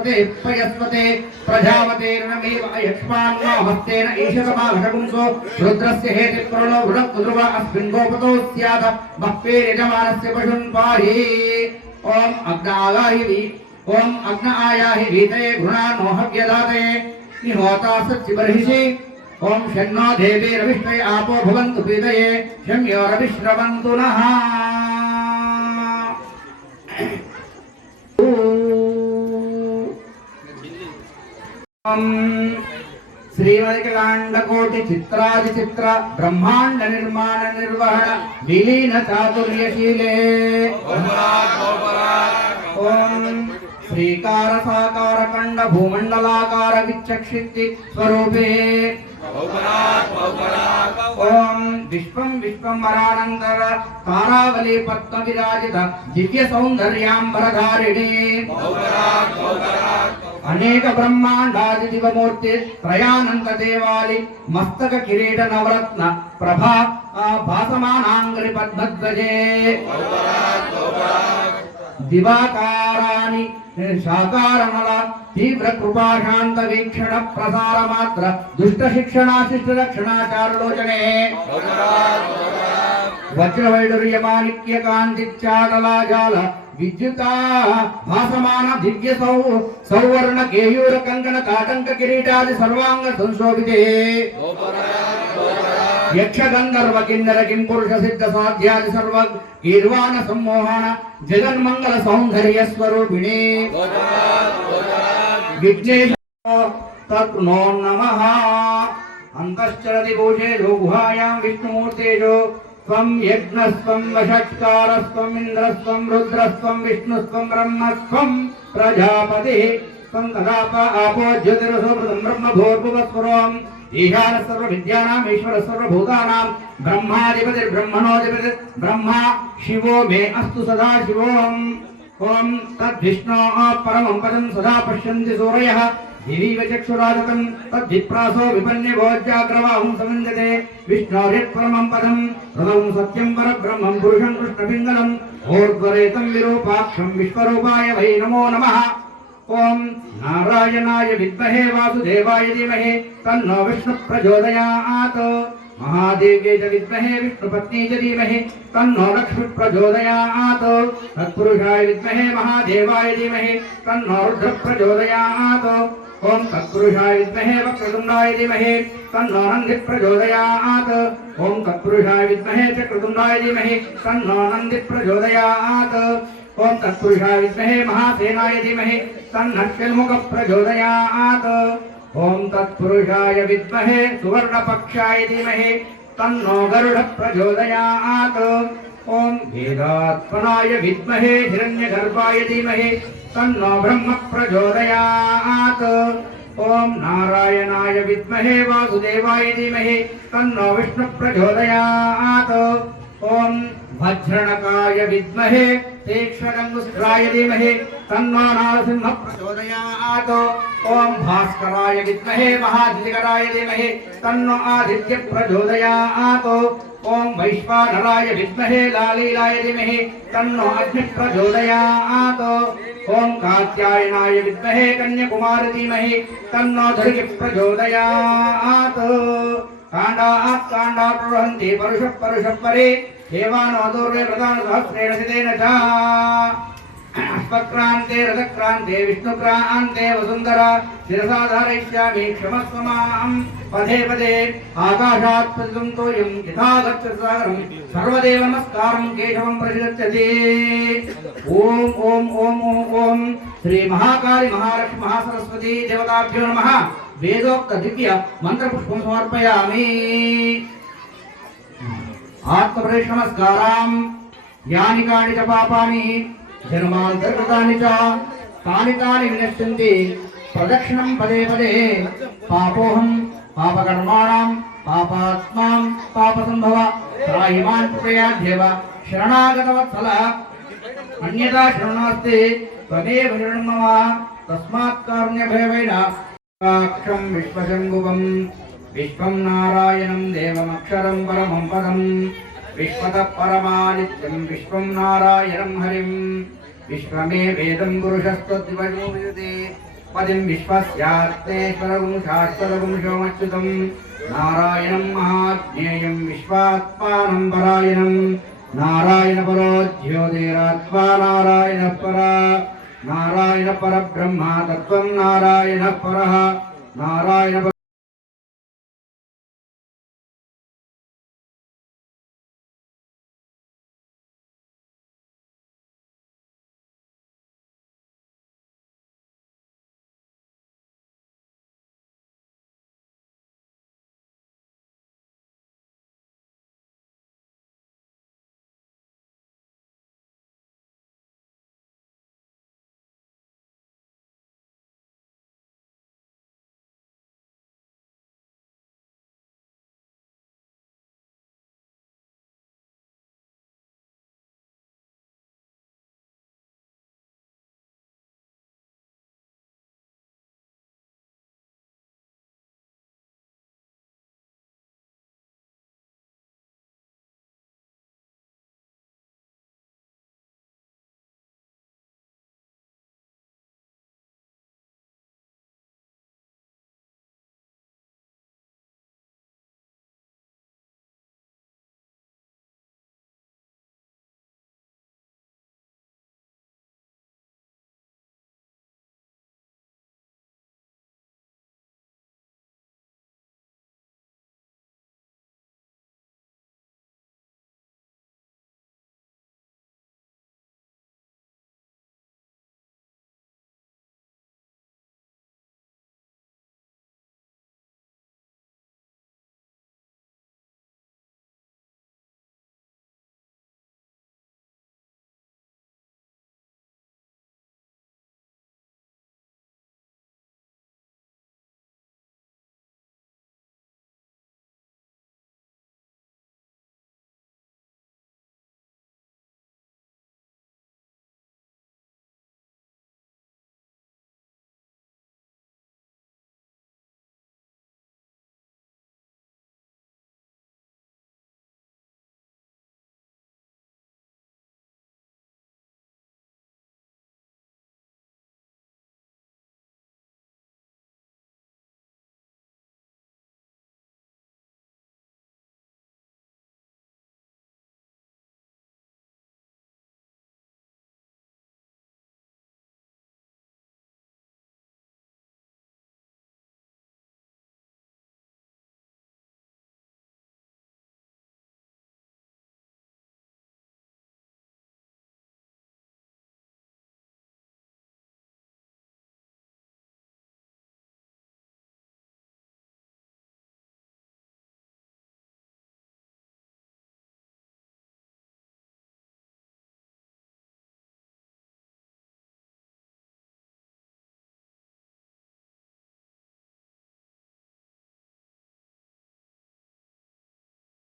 सरस्वते प्रयस्वते प्रजावतेर्नमेव यक्ष्मान्नो हस्तेन ईशतमाघटपुंसो, रुद्रस्य हेति प्रणो वृणक्कुद्रुव अस्मिन् गोपतो स्याद बह्वे यजमानस्य पशुन् पाहि ॐ अग्नालाहि ॐ अग्न आयाहि भीतये घृणा नोहव्यदाते निहोता सच्चिबर्हिषि ॐ शन्नो देवी रविष्णे आपो भवन्तु पीतये शम्यो रविश्रवन्तु नः Ooh. శ్రీమదికలాండకోటి చిత్రాది చిత్ర బ్రహ్మాండ నిర్మాణ నిర్వహణ విలీన చాతుర్యశీలే. శ్రీకార సాకార ఖండ భూమండలాకార విచక్షిత్తి స్వరూపే. ఓం విశ్వం విశ్వం వరానందర తారావళి పద్మ విరాజిత దివ్య సౌందర్యాంబరధారిణి అనేక బ్రహ్మాండాది దివమూర్తి త్రయానంద దేవాలి మస్తక కిరీట నవరత్న ప్రభా ఆ భాసమానాంగరి పద్మధ్వజే. దివాకారాని శాకారణల తీవ్ర కృపాశాంత వీక్షణ ప్రసార మాత్ర దుష్ట శిక్షణా శిష్ట రక్షణాచారులోచనే వజ్రవైడూర్యమాణిక్య కాంతిత్యాడలాజాల విద్యుత భాసమాన దివ్య సౌ సౌవర్ణ కేయూర కంకణ కాటంక కిరీటాది సర్వాంగ సంశోభితే యక్ష గంధర్వ కిన్నర కిం పురుష సిద్ధ సాధ్యాది సర్వ గీర్వాణ సమ్మోహన జగన్మంగళ సౌందర్య స్వరూపిణి. విఘ్నేశ తత్నో నమః. అంతశ్చరతి భూషేషు గుహాయాం విష్ణుమూర్తేషు స్వం యజ్ఞస్వం వషట్కారస్త్వం ఇంద్రస్వం రుద్రస్వం విష్ణుస్వం బ్రహ్మస్వం ప్రజాపతి స్వం తదాప ఆపో జ్యోతిరసోమృతం బ్రహ్మభూర్భువస్వరం ఈశాన సర్వ విద్యానాం ఈశ్వర సర్వభూతానాం బ్రహ్మాధిపతి బ్రహ్మణోధిపతి బ్రహ్మ శివో మే అస్తు సదా శివోం ఓం తద్విష్ణో పరమం పదం సదా పశ్యంతి సూరయః దివీవచక్షురాజితం తద్విప్రాసో విపన్యభోజ్యాగ్రవాహం సమంజతే విష్ణోరిత్పరమం పదం హృదం సత్యం పరబ్రహ్మం పురుషం కృష్ణపింగళం ఓర్ధ్వరేతం విరూపాక్షం విశ్వరూపాయ వై నమో నమః. ఓం నారాయణాయ విద్మహే వాసుదేవాయ ధీమహి తన్నో విష్ణు ప్రచోదయాత్ మహాదేవ్యై చ విద్మహే విష్ణుపత్ని చ ధీమహి తన్నో లక్ష్మి ప్రచోదయాత్ తత్పురుషాయ విద్మహే మహాదేవాయ ధీమహి తన్నో రుద్ర ప్రచోదయాత్ ఓం సత్పురుషాయ విద్మహే వక్రతుండాయ ధీమహే. తన్నో నంది ప్రచోదయాత్. ఓం సత్పురుషాయ విద్మహే చక్రతుండాయ ధీమహి. తన్నో నంది ప్రచోదయాత్. ఓం తత్పురుషాయ విద్మహే మహాసేనాయ ధీమహి. తన్నక్షల్ముఖ ప్రచోదయాత్. ఓం తత్పురుషాయ విద్మహే సువర్ణపక్షాయ ధీమహి. తన్నో గరుడ ప్రచోదయాత్. ఓం వేదాత్మనాయ విద్మహే హిరణ్యగర్భాయ ధీమహి. తన్నో బ్రహ్మ ప్రచోదయాత్ ఓం నారాయణాయ విద్మహే వాసుదేవాయ ధీమహి తన్నో విష్ణు ప్రచోదయాత్ ఓం వజ్రణకాయ విద్మహే తీక్షణంగుస్త్రాయ ధీమహి తన్నో నారసింహ ప్రచోదయాత్ ఓం భాస్కరాయ విద్మహే మహాదితికరాయ ధీమహి తన్నో ఆదిత్య ప్రచోదయాత్ ఓం వైశ్వానరాయ విద్మహే లాలీలాయ ధీమహి తన్నో అగ్ని ప్రచోదయాత్ ఓం కాత్యాయనాయ విద్మహే కన్యకుమార ధీమహి తన్నో ధరికి ప్రచోదయాత్. కాండాత్ కాండా ప్రవహంతి పరుష పరుష పరే దేవానో దూర్వే ప్రధాన సహస్రేణ సిదేన చ. అశ్వక్రాంతే రథక్రాంతే విష్ణుక్రాంతే వసుంధర శిరసాధారయిష్యామి క్షమస్వమాం పదే పదే ఆకాశాత్ పతితం తోయం సాగరం సర్వదేవ నమస్కారం కేశవం ప్రతిగచ్చతి ఓం ఓం ఓం ఓం ఓం శ్రీ మహాకాళి మహాలక్ష్మి మహాసరస్వతి దేవతాభ్యో నమః వేదోక్త దివ్య మంత్రపుష్పం సమర్పయామి ఆత్మప్రదేశ నమస్కారం యాని కాని చ పాపాని జన్మాంతర్గతాని చ తాని తాని వినశ్యంతి. ప్రదక్షిణం పదే పదే పాపోహం పాపకర్మాణం పాపాత్మాం పాపసంభవ త్రాహిమాన్ కృపయాధ్యవ శరణాగతవత్సల. అన్యతా శరణాస్తి త్వమేవ శరణం మమ తస్మాత్ కారుణ్యభయమైన. అక్షం విశ్వశంభువం విశ్వం నారాయణం దేవమక్షరం పరమం పదం. విశ్వత పరమానిత్యం విశ్వం నారాయణం హరిం విశ్వమే వేదం పురుషస్వద్వయోజతే పదిం విశ్వస్యాత్తేశ్వరం శాశ్వతపుంశోమచ్యుతం నారాయణం మహాజ్ఞేయం విశ్వాత్మానం పరాయణం నారాయణ పరో జ్యోతిరాత్మా నారాయణ పరా నారాయణ పరబ్రహ్మ తత్వం నారాయణ పర నారాయణ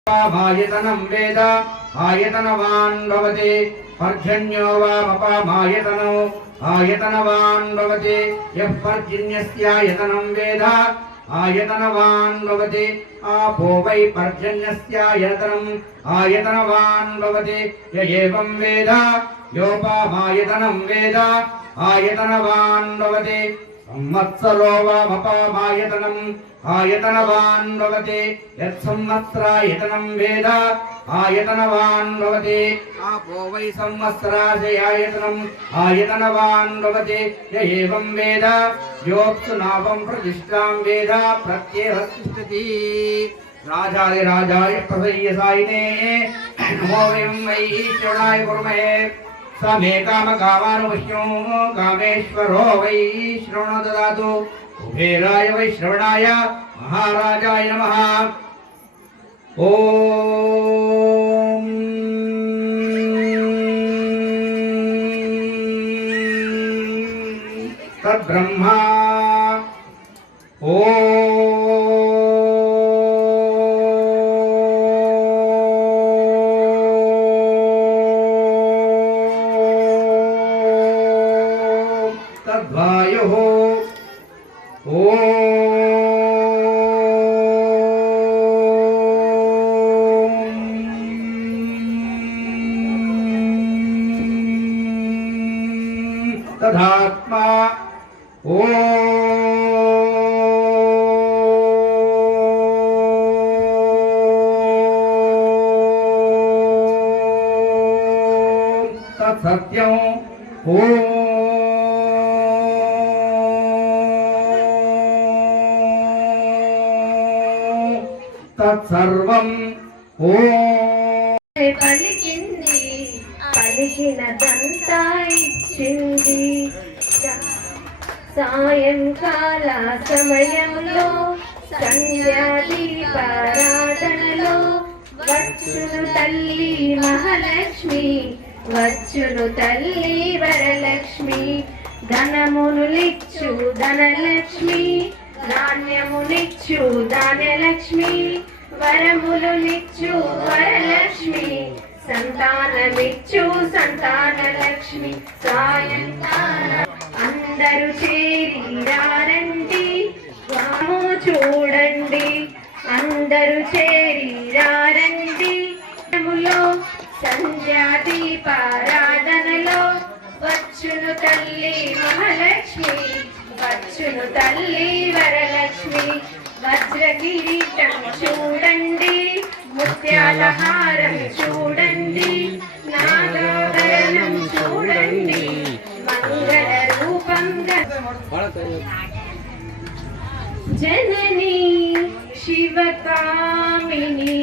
पामायतनं वेद आयतनवान् भवति पर्जन्यो वामपामायतनो आयतनवान् भवति यः पर्जन्यस्यायतनं वेद आयतनवान् भवति आपो वै पर्जन्यस्यायतनम् आयतनवान् भवति य एवं वेद योपामायतनं वेद आयतनवान् भवति సంవత్సరో వామపామాయతనం ఆయతనవాన్ భవతి. యత్సంవత్సరాయతనం వేద ఆయతనవాన్ భవతి. ఆపో వై సంవత్సరాశయాయతనం ఆయతనవాన్ భవతి. య ఏవం వేద యోక్తు నావం ప్రతిష్టాం వేద ప్రత్యేవ తిష్టతి రాజాది రాజాయ ప్రసయ్య సాయినే. నమో వయం వై ఈశ్వరాయ కుర్మహే स मे कामकामानुविष्णो कामेश्वरो वै श्रवणो ददातु कुबेराय वै श्रवणाय महाराजाय नमः ॐ तद्ब्रह्मा తథాత్మా ఓం సాయంకాల సమయంలో సంధ్యాదీపారాధనలో వచ్చును తల్లి మహాలక్ష్మి వచ్చును తల్లి వరలక్ష్మి ధనమునులిచ్చు ధనలక్ష్మి నాణ్యము నిచ్చు ధాన్యలక్ష్మి వరములునిచ్చు వరలక్ష్మి. సంతానమిచ్చు సంతానలక్ష్మి సాయంకాల. అందరూ చేరిరారండి. వాము చూడండి. అందరూ చేరిరారండి. సంధ్యా దీపారాధనలో వచ్చును తల్లి మహాలక్ష్మి వచ్చును తల్లి వరలక్ష్మి. వజ్ర కిరీటం చూడండి. ముత్యాల హారం చూడండి నాగాభరణం చూడండి మంగళ రూపంగా జననీ శివకామిని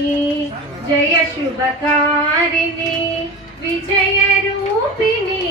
జయ శుభకారిణి విజయ రూపిణి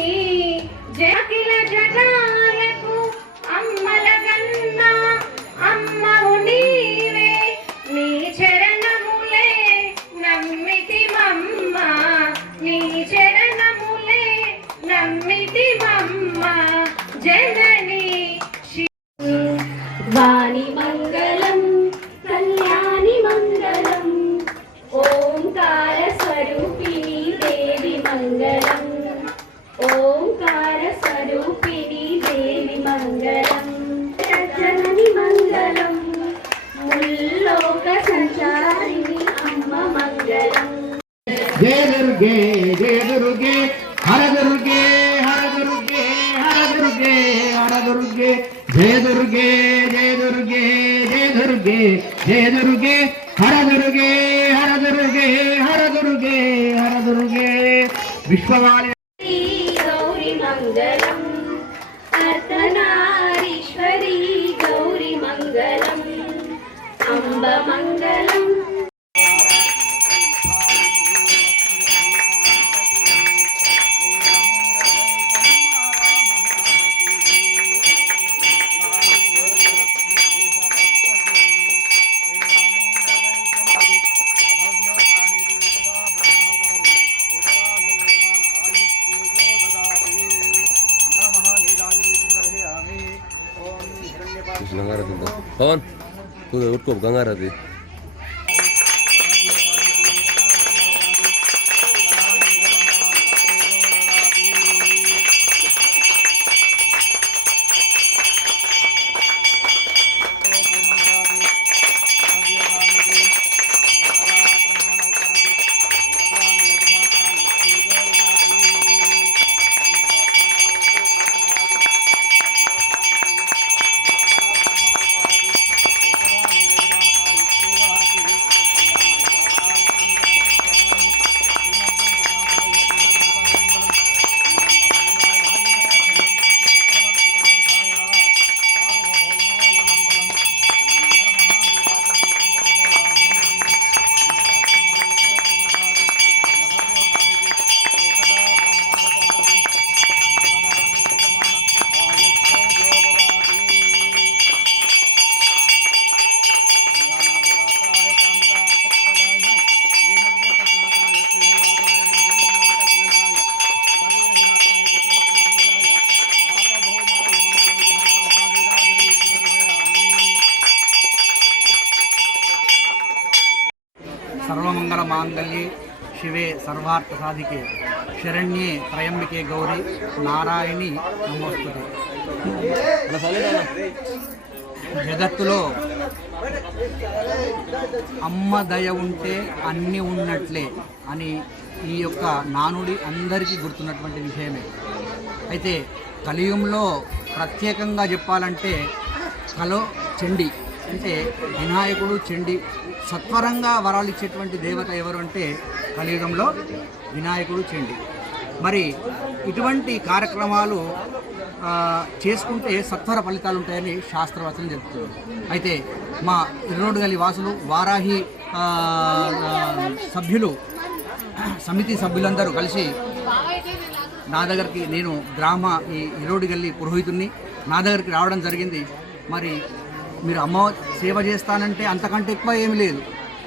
జయ దుర్గే జయ దుర్గే హర దుర్గే హర దుర్గే హర దుర్గే హర దుర్గే జయ దుర్గే జయ దుర్గే జయ దుర్గే జయ దుర్గే హర దుర్గే హర దుర్గే హర దుర్గే హర దుర్గే Youtube gang arabi. భారత సాధికే శరణ్యే త్రయంబికే గౌరి నారాయణి నమోస్తుంది జగత్తులో అమ్మ దయ ఉంటే అన్నీ ఉన్నట్లే అని ఈ యొక్క నానుడి అందరికీ గుర్తున్నటువంటి విషయమే. అయితే కలియుగంలో ప్రత్యేకంగా చెప్పాలంటే కలో చండి అంటే వినాయకుడు చండి సత్వరంగా వరాలు ఇచ్చేటువంటి దేవత ఎవరు అంటే కలియుగంలో వినాయకుడు చండి. మరి ఇటువంటి కార్యక్రమాలు చేసుకుంటే సత్వర ఫలితాలు ఉంటాయని శాస్త్రవచనం చెబుతుంది అయితే మా ఇర్రోడ్ గలి వాసులు వారాహి సభ్యులు సమితి సభ్యులందరూ కలిసి నా దగ్గరికి నేను గ్రామ ఈ ఇరోడి గల్లి పురోహితుడిని నా దగ్గరికి రావడం జరిగింది. మరి మీరు అమ్మ సేవ చేస్తానంటే అంతకంటే ఎక్కువ ఏమీ లేదు.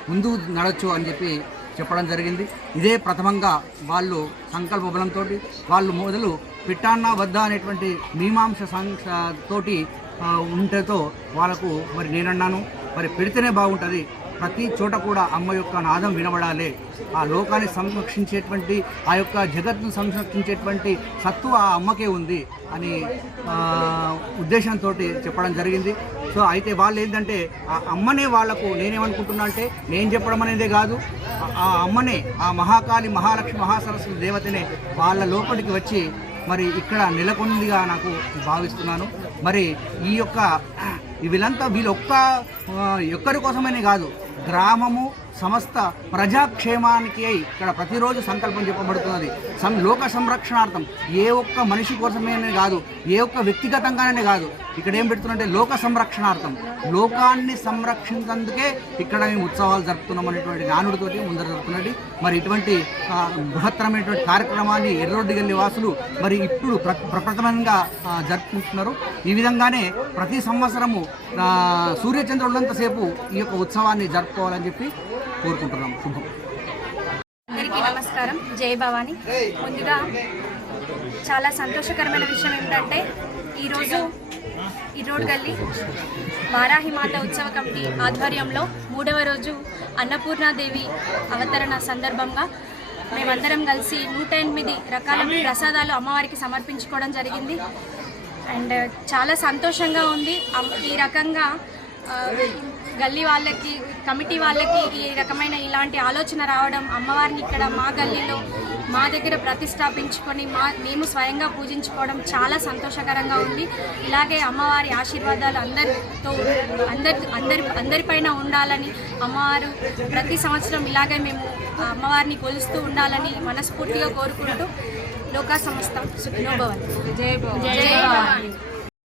ముందు నడచ్చు అని చెప్పి చెప్పడం జరిగింది. ఇదే ప్రథమంగా వాళ్ళు సంకల్ప బలంతో వాళ్ళు మొదలు పెట్టాన్నా వద్దా అనేటువంటి మీమాంస సంఖ్య తోటి ఉంటేతో వాళ్ళకు మరి నేనన్నాను. మరి పెడితేనే బాగుంటుంది. ప్రతి చోట కూడా అమ్మ యొక్క నాదం వినబడాలి. ఆ లోకాన్ని సంరక్షించేటువంటి ఆ యొక్క జగత్తును సంరక్షించేటువంటి సత్తు ఆ అమ్మకే ఉంది అని ఉద్దేశంతో చెప్పడం జరిగింది. సో అయితే వాళ్ళు ఏంటంటే ఆ అమ్మనే వాళ్ళకు నేనేమనుకుంటున్నా అంటే నేను చెప్పడం అనేదే కాదు. ఆ- అమ్మనే ఆ మహాకాళి మహాలక్ష్మి మహాసరస్వతి దేవతనే వాళ్ళ లోపలికి వచ్చి మరి ఇక్కడ నెలకొందిగా నాకు భావిస్తున్నాను. మరి ఈ యొక్క వీళ్ళంతా వీళ్ళొక్క ఒక్కరి కోసమనే కాదు. గ్రామము సమస్త ప్రజాక్షేమానికి అయి ఇక్కడ ప్రతిరోజు సంకల్పం చెప్పబడుతున్నది. సం లోక సంరక్షణార్థం. ఏ ఒక్క మనిషి కోసమేనే కాదు ఏ ఒక్క వ్యక్తిగతంగానే కాదు. ఇక్కడ ఏం పెడుతున్నారంటే లోక సంరక్షణార్థం. లోకాన్ని సంరక్షించేందుకే ఇక్కడ మేము ఉత్సవాలు జరుపుతున్నాం అనేటువంటి నానుడితోటి ముందర జరుపుతున్నది. మరి ఇటువంటి బృహత్తరమైనటువంటి కార్యక్రమాన్ని ఎర్రోడ్డిగల్లి వాసులు మరి ఇప్పుడు ప్ర ప్రప్రథమంగా జరుపుకుంటున్నారు. ఈ విధంగానే ప్రతి సంవత్సరము సూర్యచంద్రులంతసేపు ఈ యొక్క ఉత్సవాన్ని జరుపుకోవాలని చెప్పి కోరుకుంటున్నాం శుభం. అందరికీ నమస్కారం. జై భవాని. ముందుగా చాలా సంతోషకరమైన విషయం ఏంటంటే ఈరోజు ఈ గల్లీ వారాహి మాత ఉత్సవ కమిటీ ఆధ్వర్యంలో మూడవ రోజు అన్నపూర్ణాదేవి అవతరణ సందర్భంగా మేమందరం కలిసి నూట ఎనిమిది రకాల ప్రసాదాలు అమ్మవారికి సమర్పించుకోవడం జరిగింది. అండ్ చాలా సంతోషంగా ఉంది. ఈ రకంగా గల్లీ వాళ్ళకి కమిటీ వాళ్ళకి ఈ రకమైన ఇలాంటి ఆలోచన రావడం అమ్మవారిని ఇక్కడ మా గల్లీలో మా దగ్గర ప్రతిష్టాపించుకొని మా మేము స్వయంగా పూజించుకోవడం చాలా సంతోషకరంగా ఉంది. ఇలాగే అమ్మవారి ఆశీర్వాదాలు అందరితో అందరి అందరి అందరిపైన ఉండాలని అమ్మవారు ప్రతి సంవత్సరం ఇలాగే మేము అమ్మవారిని కొలుస్తూ ఉండాలని మనస్ఫూర్తిగా కోరుకుంటూ లోకా సమస్తం సుఖినో భవన్. జై భవాని.